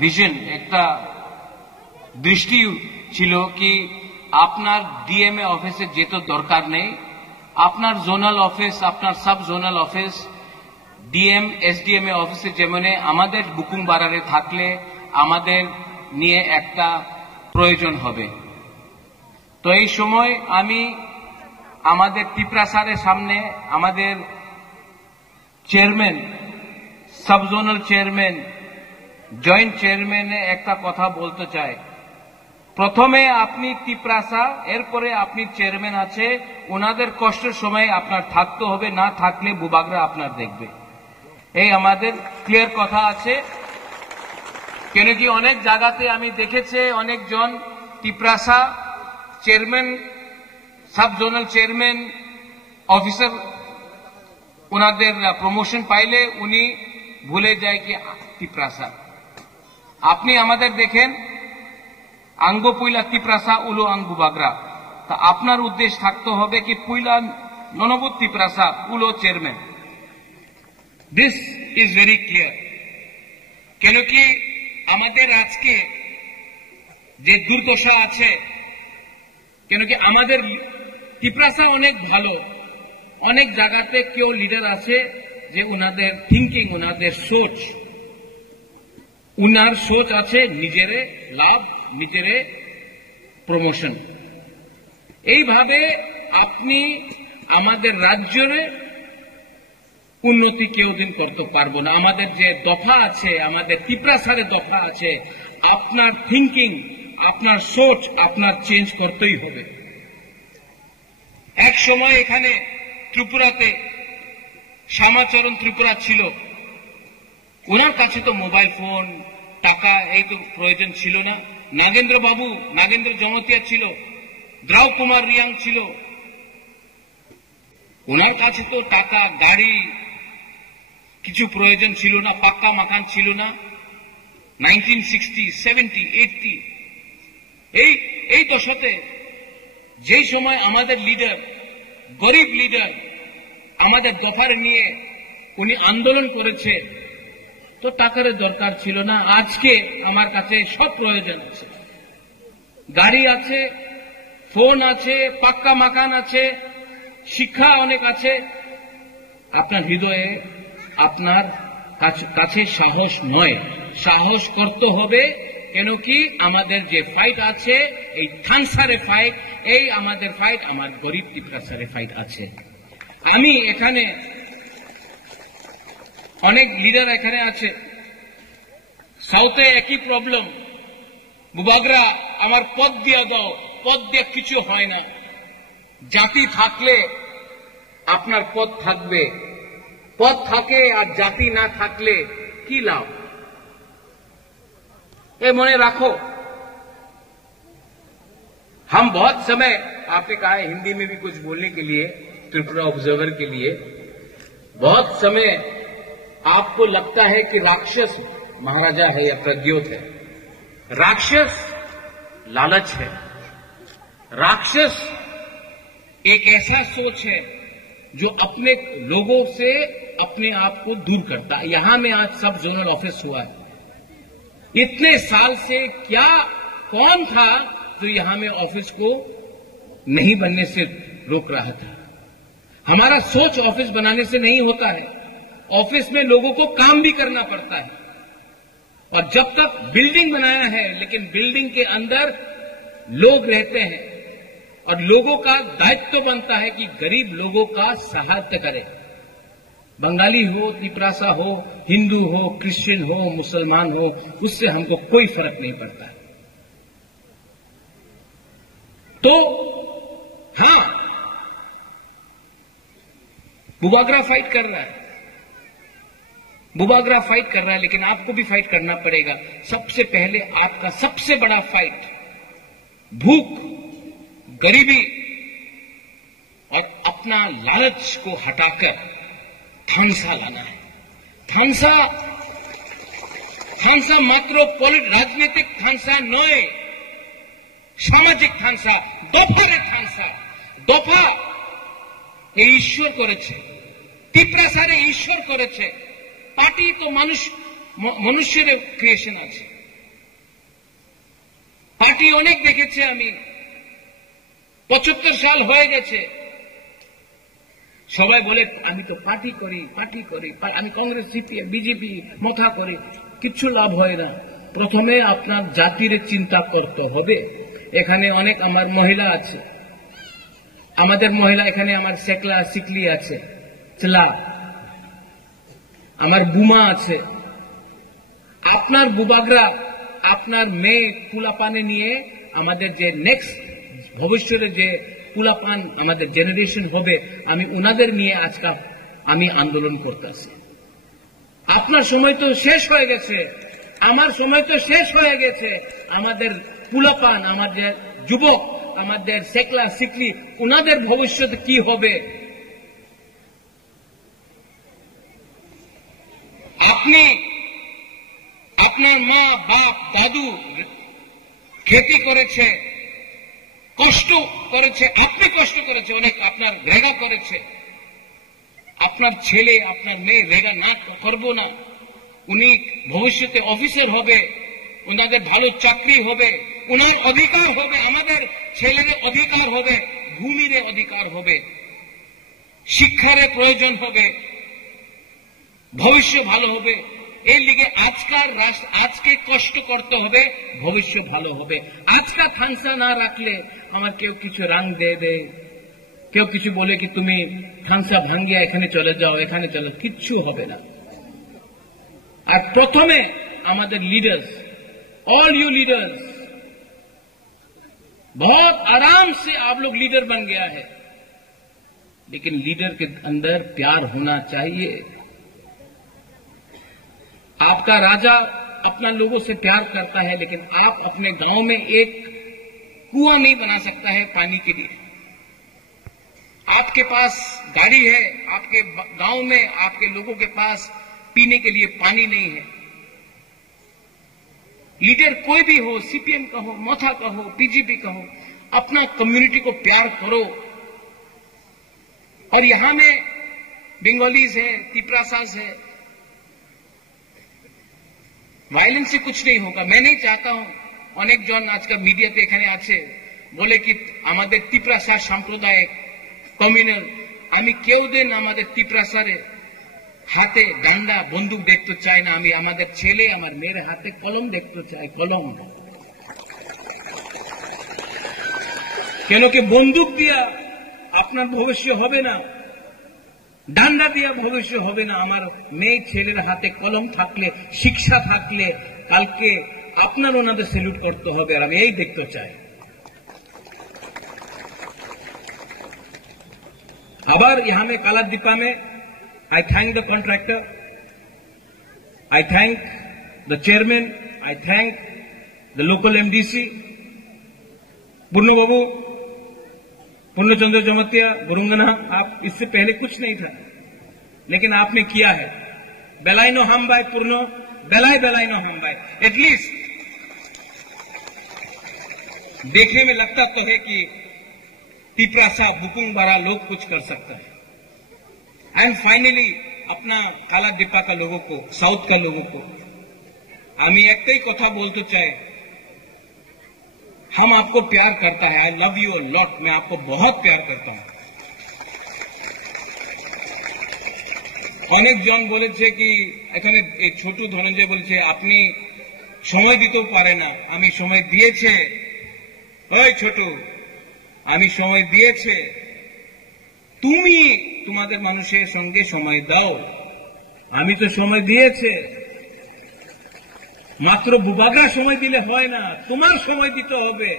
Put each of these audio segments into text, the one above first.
Vision, একটা দৃষ্টি ছিল কি আপনার ডিএমএ অফিসে যেতে দরকার নেই, আপনার জোনাল অফিস, আপনার সাব জোনাল অফিস, ডিএম এসডিএমএ অফিসে যেমন আমাদের বুকুং বারারে থাকলে আমাদের নিয়ে একটা প্রয়োজন হবে। তো এই সময় আমি আমাদের ত্রিপুরা স্যারের সামনে আমাদের chairman, sub zonal chairman, joint চেয়ারম্যানে একটা কথা বলতে চাই। প্রথমে আপনি ত্রিপ্রাসা, এরপরে আপনি চেয়ারম্যান আছে, ওনাদের কষ্টের সময় আপনার থাকতে হবে, না থাকলে বুবাগরা আপনার দেখবে। এই আমাদের ক্লিয়ার কথা আছে। কেন কি অনেক জায়গাতে আমি দেখেছি অনেকজন ত্রিপ্রাসা chairman, sub zonal chairman, officer ওনাদের প্রমোশন পাইলে উনি ভুলে যায় কি ত্রিপ্রাসা। আপনি আমাদের দেখেন আঙ্গো পুইলা ত্রিপ্রাসা উলো আঙ্গু বাগরা, তা আপনার উদ্দেশ্য থাকতে হবে কি পুইলা ননবুত ত্রিপ্রাসা উলো chairman. This is very clear. কেন কি আমাদের আজকে যে দুর্দশা আছে, কেন কি আমাদের ত্রিপ্রাসা অনেক ভালো, অনেক জায়গাতে কেউ লিডার আছে যে উনাদের থিঙ্কিং, উনাদের সোচ, উনার সোচ আছে নিজেরে লাভ, নিজেরে প্রমোশন। এইভাবে আপনি আমাদের রাজ্যের উন্নতি কেউ দিন করতে পারবো না। আমাদের যে দফা আছে, আমাদের ত্রিপ্রাসারের দফা আছে, আপনার থিঙ্কিং, আপনার সোচ আপনার চেঞ্জ করতেই হবে। এক সময় এখানে ত্রিপুরাতে শ্যামাচরণ ত্রিপুরা ছিল, ওনার কাছে তো মোবাইল ফোন, টাকা এই তো প্রয়োজন ছিল না। নাগেন্দ্র বাবু, নাগেন্দ্র জমতিয়া ছিল, দ্রাউ কুমার রিয়াং ছিল, ওনার কাছে তো টাকা, গাড়ি কিছু প্রয়োজন ছিল না, পাক্কা মাকান ছিল না। 1960, 70, 80 এই দশাতে যেই সময় আমাদের লিডার, গরিব লিডার আমাদের দফার নিয়ে উনি আন্দোলন করেছে, তো টাকার দরকার ছিল না। আজকে আমার কাছে সব প্রয়োজন আছে, গাড়ি আছে, ফোন আছে, পাক্কা মাকান আছে, শিক্ষা অনেক আছে। আপনার হৃদয়ে, আপনার কাছে সাহস নয়, সাহস করতে হবে। কেন কি আমাদের যে ফাইট আছে, এই থানসারে ফাইট, এই আমাদের ফাইট, আমার গরিব ত্রিপ্রাসারে ফাইট আছে। আমি এখানে অনেক লিডার এখানে আছে, সাউথে একই প্রবলেম, বুবাগরা আমার পদ দিয়ে দাও, পদ দিয়ে কিছু হয় না। জাতি থাকলে আপনার পদ থাকবে, পদ থাকে আর জাতি না থাকলে কি লাভ? ये मने रखो। हम बहुत समय, आपने कहा है हिंदी में भी कुछ बोलने के लिए, त्रिपुरा ऑब्जर्वर के लिए, बहुत समय आपको लगता है कि राक्षस महाराजा है या प्रद्योत है। राक्षस लालच है, राक्षस एक ऐसा सोच है जो अपने लोगों से अपने आप को दूर करता है। यहां में आज सब जोनल ऑफिस हुआ है, इतने साल से क्या कौन था जो यहां में ऑफिस को नहीं बनने से रोक रहा था? हमारा सोच ऑफिस बनाने से नहीं होता है, ऑफिस में लोगों को काम भी करना पड़ता है। और जब तक बिल्डिंग बनाया है, लेकिन बिल्डिंग के अंदर लोग रहते हैं और लोगों का दायित्व बनता है कि गरीब लोगों का सहायता करे। बंगाली हो, त्रिप्रासा हो, हिंदू हो, क्रिश्चियन हो, मुसलमान हो, उससे हमको कोई फर्क नहीं पड़ता है। तो हां, बुबागरा फाइट कर रहा है, बुबागरा फाइट कर रहा है, लेकिन आपको भी फाइट करना पड़ेगा। सबसे पहले आपका सबसे बड़ा फाइट भूख, गरीबी और अपना लालच को हटाकर थानसा लाना है। थानसा मात्र राजनीतिक थानसा नय, सामाजिक थानसा, दफारे थानसा। दफा এই ঈশ্বর করেছে, ত্রিপ্রাসারে ঈশ্বর করেছে। পার্টি তো মানুষের ক্রিয়েশন আছে, পার্টি অনেক দেখেছে, আমি 75 সাল হয়ে গেছে। সবাই বলে আমি তো পার্টি করি, আমি কংগ্রেস, সিপিএম, বিজেপি মাথা করি, কিচ্ছু লাভ হয় না। প্রথমে আপনার জাতির চিন্তা করতে হবে। এখানে অনেক আমার মহিলা আছে, আমাদের মহিলা এখানে আমার সেকলা সিকলি আছে, চলা, আমার বুমা আছে। আপনার বুবাগরা, আপনার মেয়ে কুলাপানে নিয়ে আমাদের যে নেক্সট ভবিষ্যতে যে কুলাপান আমাদের জেনারেশন হবে, আমি উনাদের নিয়ে আজকাল আমি আন্দোলন করতেছি। আপনার সময় তো শেষ হয়ে গেছে, আমার সময় তো শেষ হয়ে গেছে। আমাদের কুলাপান, আমাদের যুবক, আমাদের সেকলা সিকলি, উনাদের ভবিষ্যৎ কি হবে? আপনি আপনার মা বাপ দাদু খেতি করেছে, কষ্ট করেছে, আপনি কষ্ট করেছে অনেক, আপনার রেগা করেছে। আপনার ছেলে আপনার মেয়ে রেগা না করবো না, উনি ভবিষ্যতে অফিসার হবে, ওনাদের ভালো চাকরি হবে, ওনার অধিকার হবে, আমাদের ছেলের অধিকার হবে, ভূমির অধিকার হবে, শিক্ষার প্রয়োজন হবে, ভবিষ্যৎ ভালো হবে। এর লিগে আজকে কষ্ট করতে হবে, ভবিষ্যৎ ভালো হবে। আজকাল থাংসা না রাখলে আমার কেউ কিছু রাং দে, কেউ কিছু বলে কি তুমি থাংসা ভাঙ্গিয়া এখানে চলে যাও, এখানে চলে, কিচ্ছু হবে না। আর প্রথমে আমাদের लीडर्स, ऑल यू लीडर्स, बहुत आराम से आप लोग लीडर बन गया है, लेकिन लीडर के अंदर प्यार होना चाहिए। आपका राजा अपना लोगों से प्यार करता है, लेकिन आप अपने गांव में एक कुआं नहीं बना सकता है पानी के लिए। आपके पास गाड़ी है, आपके गांव में आपके लोगों के पास पीने के लिए पानी नहीं है। लीडर कोई भी हो, सीपीएम का हो, मोथा का हो, बीजेपी का हो, अपना कम्युनिटी को प्यार करो। और यहां में बंगालीज है, तिपरासाज है, वायलेंस से कुछ नहीं होगा। मैं नहीं चाहता हूं, अनेक जन आजकल मीडियाते एखाने आछे बोले कि आमादेर तिपरासा साम्प्रदायिक कम्युनाल, आमी केउ दिन आमादेर तिपरासारे हाथे डांडा बंदूक देखते चाই না। আমি আমাদের ছেলে আমার মেয়ের হাতে কলম দেখতে চাই, কলম। কেন কি বন্দুক দিয়া আপনার ভবিষ্যৎ হবে না, ডান্ডা দিয়া ভবিষ্যৎ হবে না। আমার মেয়ে ছেলের হাতে কলম থাকলে, শিক্ষা থাকলে, কালকে আপনার ওনাদের স্যালুট করতে হবে। আর আমি এই দেখতে চাই। আবার यहाँ में कालादीपा में I thank the contractor, I thank the chairman, I thank the local MDC, पूर्णबाबू, पूर्णचंद्र जमतिया, गुरुंगना। आप इससे पहले कुछ नहीं था, लेकिन आपने किया है। बेलाइनो हम बाय पूर्ण, बेलाइनो हम बाय। एटलीस्ट देखने में लगता तो है कि तिपरासा बुकुंग बारा लोग कुछ कर सकता है। एंड फाइनली अपना कालादीपा का लोगों को, साउथ का लोगों को আমি একটাই কথা বলতে চাই, हम आपको प्यार करता है। I love you a lot, मैं आपको बहुत प्यार करता हूं। অনেক জন বলেছে কি এখানে এই ছোট ধনঞ্জয় বলেছে আপনি সময় দিতেও পারে না। আমি সময় দিয়েছে, ওই ছোট, আমি সময় দিয়েছে, তুমি তোমাদের মানুষের সঙ্গে সময় দাও। আমি তো সময় দিয়েছে, মাত্র বুবাগা সময় দিলে হয় না, তোমার সময় দিতে হবে।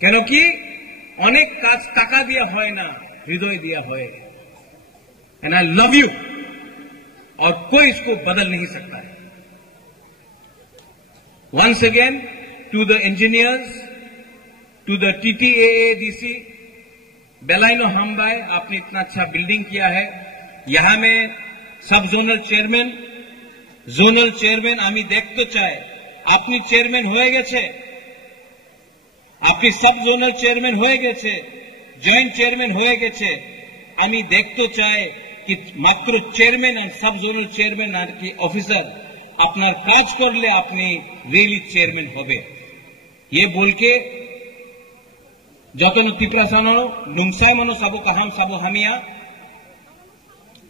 কেন কি অনেক কাজ টাকা দিয়ে হয় না, হৃদয় দিয়া হয়। एंड आई लव यू, और कोई इसको बदल नहीं सकता है। Once again to the engineers, to the TTAADC, बेलाइनो हमबाय, आपने इतना अच्छा बिल्डिंग किया है। यहां में सब जोनल चेयरमैन আমি দেখতে চাই। আপনি চেয়ারম্যান হয়ে গেছে, আপনি सब जोनल চেয়ারম্যান হয়ে গেছে, জয়েন্ট চেয়ারম্যান হয়ে গেছে। আমি দেখতে চাই कि मात्र चेयरमैन और सब जोनल चेयरमैन আর কি অফিসার আপনার কাজ করলে আপনি রিয়েলি চেয়ারম্যান হবে। ये बोल के जतन तिप्रासानो नुंगसाय मनो सबो कहाम सबो हमिया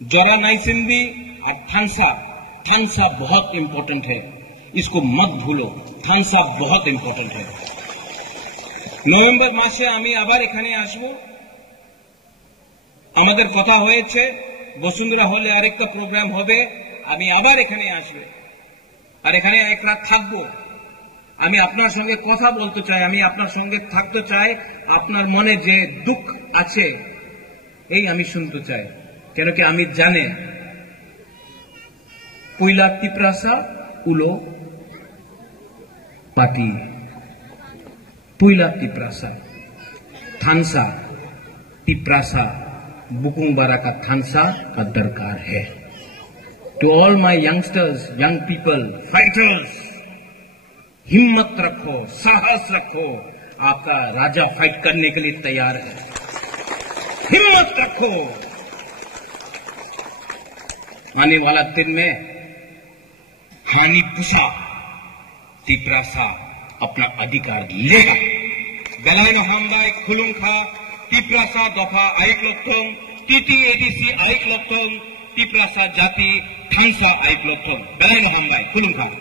जरा नाइसिंदी और थानसा बहुत इंपॉर्टेंट है, इसको मत भूलो। थानसा बहुत इंपॉर्टेंट है। नवम्बर मासे आमी आबार एखाने आसबो। आमादेर कथा होयेछे बसुंधरा हले आरेकटा प्रोग्राम होबे, आमी आबार एखाने आसबो और एखाने एक रात थाकबो। आमी आपनार संगे कथा बोलते चाই, आमी आपनार संगे थाकते चाই। आपनार मने जे दुख आछे এই আমি শুনতে চাই, কেন কি আমি জানেন পয়লা তিপ্রাসা উলো पाटी पयला तिप्रासा थानसा तिप्रासा बुकुंगबारा का थानसा का दरकार है। To all my youngsters, young people, fighters, हिम्मत रखो, साहस रखो। आपका राजा फाइट करने के लिए तैयार है। हिम्मत रखो। आने वाला दिन में हानि पुसा तिप्रासा अपना अधिकार लेगा। बेलायन हमबाय खुलुमखा तिप्रासा दफा आइक लक्षण TTADC आइक लक्षण तिप्रासा जाति थानसा आइक लक्षण बेलायन हमबाय खुलुमखा।